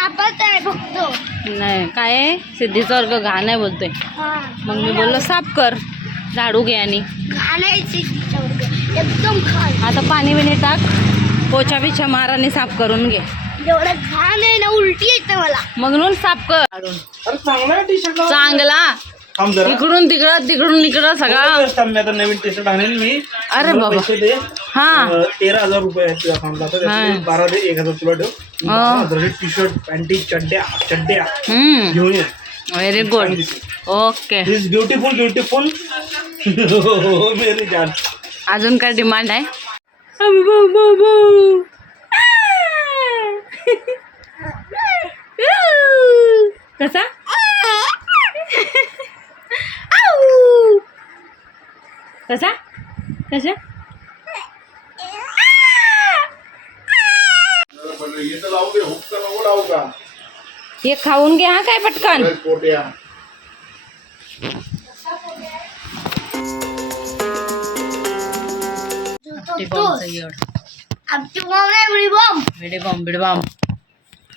सापच आहे फक्त. नाही काय आहे? सिद्धीचा वर्ग घाण आहे बोलतोय. हा. मग मी बोललो साफ कर. झाडू घे आणि. एकदम घाण आता पाणी बिणी टाक. पोछा बिछा मार आणि साफ करून घे. एवढं घाण आहे ना उलटी येते मला. म्हणून साफ कर. चांगला. थांब जरा. इकडून तिकडं तिकडून इकडं सगळा. थांब मी आता नवीन टी शर्ट आणेल मी. अरे बाबा. पैसे दे. हा. अं, तेरा हजार रुपये आहेत तुझ्या अकाउंटला तर त्यातले हा. बारा दे एक हजार तुला ठेव. बारा टी शर्ट पॅन्टी चड्ड्या चड्ड्या. हम्म. घेऊन ये. Very good okay this beautiful beautiful मेरी जान अजून काय डिमांड आहे? कसा हे खाऊन घ्या हा काय पटकन. बिडीबॉम बिडबॉम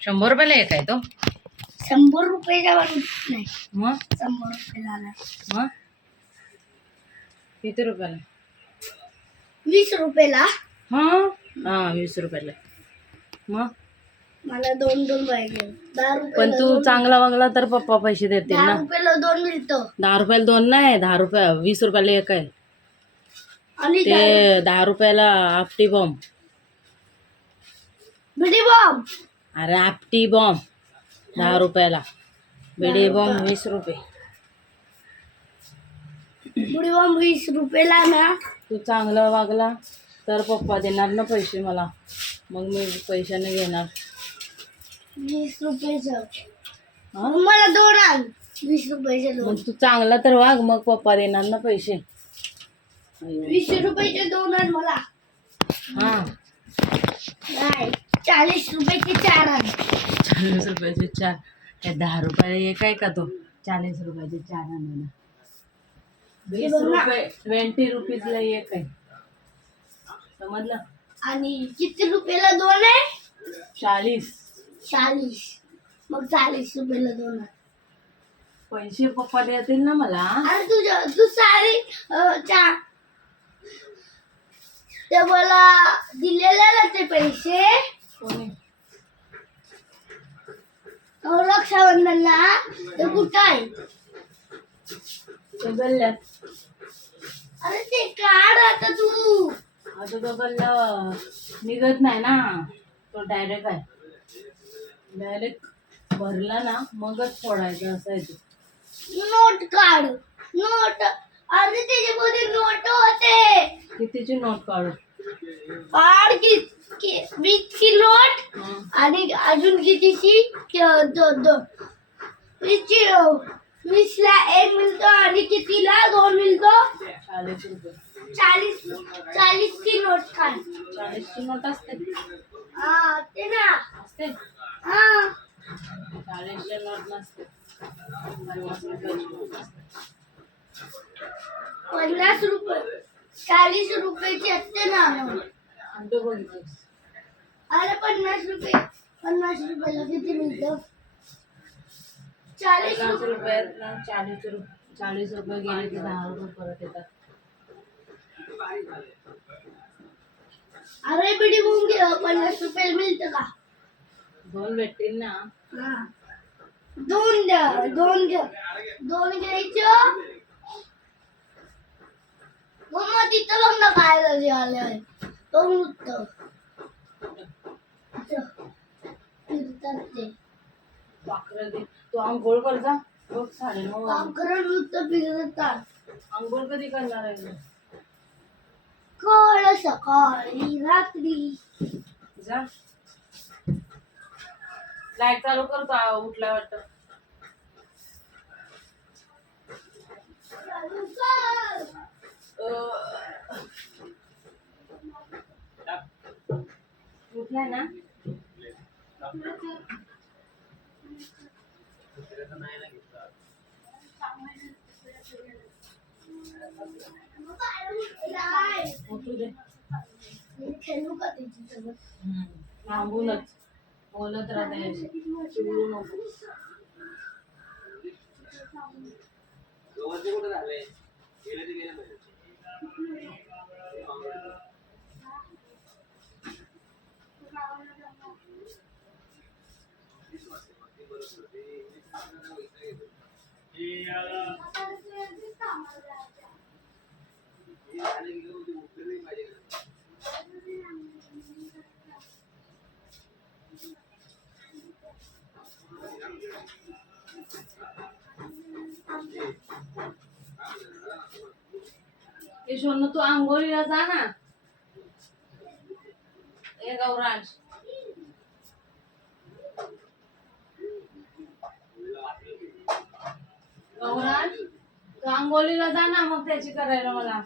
शंभर रुपयाला एक आहे तो. शंभर मग? रुपये झाला मग? किती रुपयाला? वीस रुपयाला. हा? हा वीस रुपयाला. मग? मला दोन दोन पाहिजे. दहा पण रुपयाला तू चांगला वागला तर पप्पा पैसे देतील दहा ना. रुपयाला दोन मिळतं. दहा रुपयाला दोन नाही दहा रुपया वीस रुपयाला एक आहे. आणि ते दहा रुपयाला आपटी बॉम्ब. बिडी बॉम्ब. अरे आपटी बॉम्ब. दहा रुपयाला. बिडी बॉम्ब वीस रुपये. बॉम्ब वीस रुपयाला ना. तू चांगला वागला तर पप्पा देणार ना पैसे मला. मग मी पैशाने घेणार. वीस रुपयाचं. हा? मग मला दोन आण. वीस रुपयाचे दोन. मग तू चांगला तर वाग मग पप्पा देणार ना पैसे. अय्यो. वीस रुपयाचे दोन आण मला. हा. नाही चाळीस रुपयाचे चार आण. चाळीस रुपयाचे चार. काय दहा रुपयाला एक आहे का तो? चाळीस रुपयाचे चार आणायला वीस. रुपये ट्वेंटी रुपीजला एक आहे. समजलं? आणि किती रुपयाला दोन आहे? चाळीस. चाळीस. मग चाळीस रुपयाला दोन आण पैसे पप्पा देतील ना मला? अरे तुझ्या तू सारी अं, चा ते मला दिलेले ना ते पैसे. कोणी? अं, रक्षाबंधनला. ते कुठं आहे? अरे ते काढ आता तू. आता तो गल्ला निघत नाही ना. तो डायरेक्ट आहे. डायरेक्ट भरला ना मगच फोडायचं असं आहे ते. नोट काढ. नोट अरे त्याच्यामध्ये नोट होते. कितीची नोट काढू? काढ की वीसची नोट. आणि अजून कितीची? क- दो- दो. वीसची वीसला एक मिळतो आणि कितीला? दोन मिळतो चाळीस रुपये चाळीस चाळीसची नोट काढ. चाळीसची नोट असते. हा ते ना. असते? हा. चाळीसची नोट नसते. पन्नास रुपये. चाळीस रुपयाची असते ना अरे पन्नास रुपये. पन्नास रुपयाला किती मिळतं? चाळीस रुपये. रुपयात चाळीस रुपये चाळीस रुपये गेले की दहा रुपये परत येतात. अरे बिडी मुंगी पन्नास रुपयाला मिळतं का? दोन भेटतील ना. हा. दोन द्या दोन घ्या. दोन घ्यायचं. मग तिथं बघ ना काय झाले आले आहे तो मृत फिरतात ते. पाखरं दे. तू आंघोळ कर जा. बघ साडेनऊ वाजले. पाखरं नृत्य फिरतात आंघोळ कधी करणार आहे? कळ सकाळी रात्री. जा. लाइट चालू करतो आ- उठला वाटतं. उठलाय ना? खेळू का थांबूनच. बोलत राहते. चिडू नको. यशवंत तू तू आंघोळीला जा ना. ए गौराज. गौराज जा ना मग त्याची करायला मला.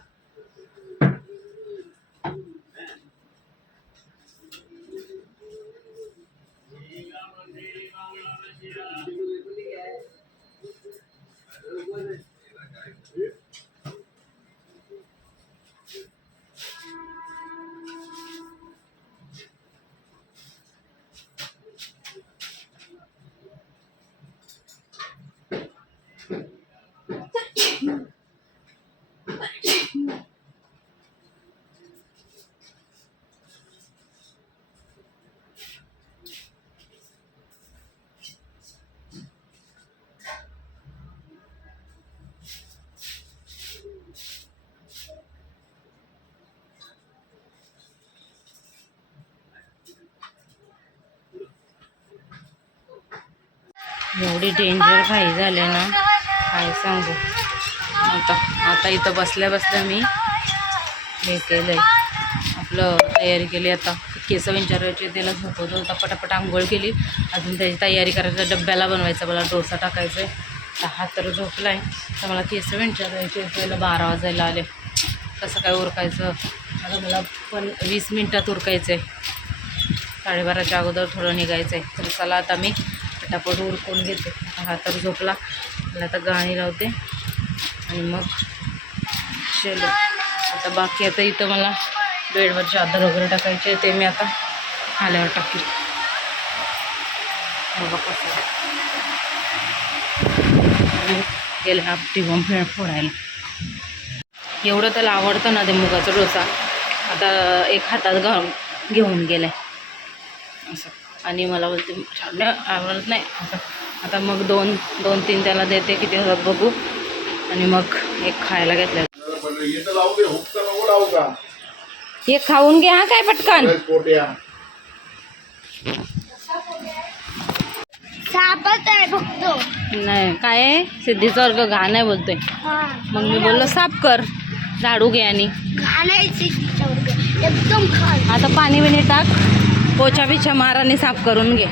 एवढी डेंजर घाई झाले ना. काय सांगू. आता आता इथं बसल्या बसल्या मी हे केलंय. आपलं तयारी केली आता. केस विंचारायचे त्याला झोपवतो होता. पटापट आंघोळ केली. अजून त्याची तयारी करायचं. डब्याला बनवायचा मला डोसा टाकायचा आहे. तर हा तर झोपला आहे तर मला केस विंचारायचे त्याला बारा वाजायला आले. कसं काय उरकायचं? आता मला पण वीस मिनटात उरकायचं आहे. साडेबाराच्या अगोदर थोडं निघायचं आहे. तर चला आता मी पटापट उरकून घेते. हा तर झोपला. आणि आता गाणी लावते. आणि मग चलो. आता बाकी आता इथं मला बेडवर चादर वगैरे टाकायचे ते मी आता आल्यावर टाकेल. कसं गेलं हा टिवम फेड फोडायला. एवढं त्याला आवडतं ना ते मुगाचा डोसा. आता एक हातात घा घेऊन गेलाय. असं. आणि मला बोलते छान आवडत नाही. असं. आता मग दोन दोन तीन त्याला देते किती होतात बघू. आणि मग एक खायला घेतलं. हे एक खाऊन घ्या हा काय पटकन? नाही काय सिद्धीचा वर्ग घाण आहे बोलतोय. मग मी बोललो साफ कर. झाडू घे आणि. एकदम आता पाणी बिणी टाक. पोछा बिछा माराने साफ करून घे.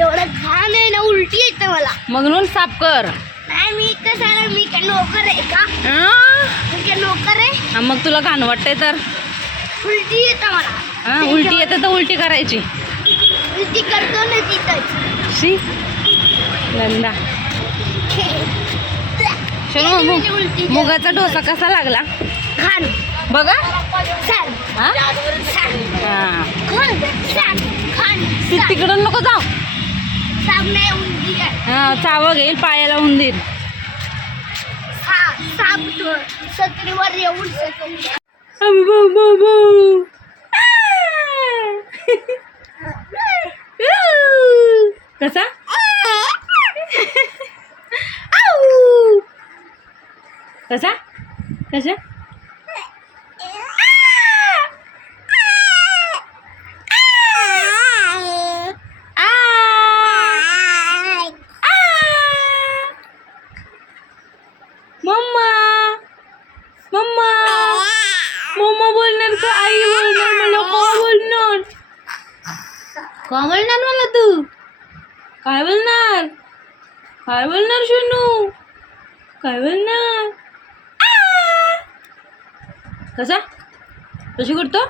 एवढं घाण आहे ना उलटी येते मला. मग म्हणून साफ कर. नाही मी कसं मी काय नोकर आहे का? हा? मी काय नोकर आहे. मग तुला घाण वाटतंय तर? उलटी येतं मला. हा उलटी येते तर उलटी करायची. उलटी करतो ना तिथंच. शी. नंदा शोनो मु- मुगाचा डोसा कसा लागला? घाण. बघा. हा? हा. ती तिकडून नको जाऊ सांग नाही उलटी काय हा चावं घेईल पायाला उंदीर. हा सत्रीवर येऊन कसा? कसा? कसा मम्मा! मम्मा! मम्मा बोलणार का आई बोलणार मला का बोलणार? का बोलणार मला तू? काय बोलणार? काय बोलणार शनू? काय बोलणार! कसा? कशी करतो?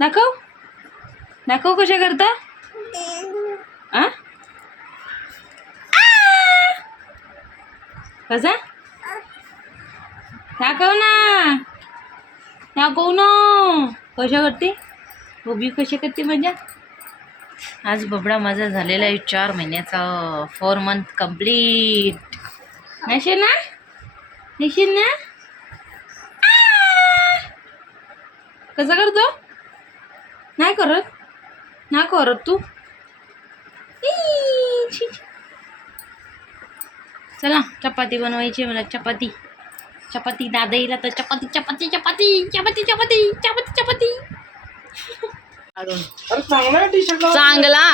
दाखव. दाखव कशा करता? आ! कसा? दाखव ना. दाखव ना. कशा करते? उभी कशी करते मजा? आज बबडा माझा झालेला आहे चार महिन्याचा. फोर मंथ कंप्लीट नशील ना? नशील ना? कसा करतो? नाही करत. नाही करत तू. चला चपाती बनवायची आहे मला. चपाती. चपाती दादा येईल तर चपाती चपाती चपाती चपाती चपाती चपाती चपाती. अरे चांगला टी शर्ट चांगला.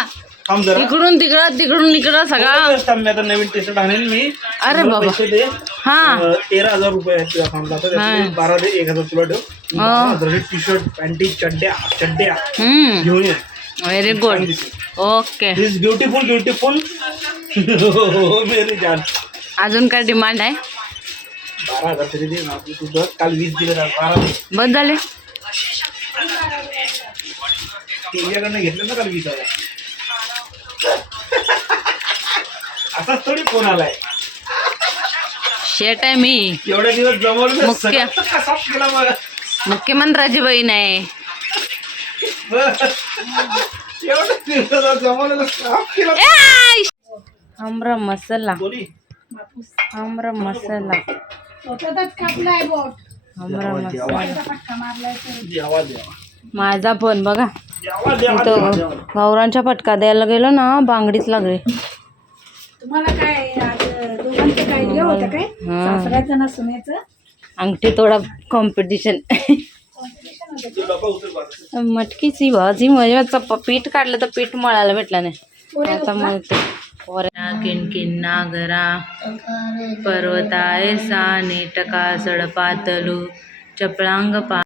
थांब जरा. इकडून तिकडं तिकडून इकडं सगळा. थांब, मी आता नवीन टी शर्ट आणेन मी. अरे बाबा. पैसे दे. हा. अं, तेरा हजार रुपये आहेत तुझ्या अकाउंटला तर त्यातले. बारा दे एक हजार तुला ठेव. बारा हजार टी शर्ट पॅन्टी चड्ड्या चड्ड्या. हम्म. घेऊन ये. Very good okay this beautiful beautiful मेरी जान अजून काय डिमांड आहे? बारा हजार तरी दे ना तू तुझं काल वीस दिले ना बारा दे. बस झाले. तुझ्याकडनं घेतलं ना काल वीस हजार. असाच थोडी फोन आलाय. शेट आहे मी. एवढ्या दिवस जमवलं मुख्य. केला मला मुख्यमंत्र्याची बहीण आहे. एवढ्या साफ केलं! आमरा मसाला. कोणी? आमरा मसाला. कापलाय बोट. माझा फोन बघा. द्यावा. गौरांच्या फटका द्यायला गेलो ना बांगडीच लागले. तुम्हाला काय आज दोघांचं काय हे होतं काय? हा. सासऱ्याचं ना सुनेचं? अंगठी थोडा कॉम्पिटिशन तू. मटकीची भाजी म्हणजे चप्पा पीठ काढलं तर पीठ मळायला भेटलं नाही. કિન કિન્ના ગરા. પર્વતાય સાને ટકા સડપાતલું ચપળાંગ પા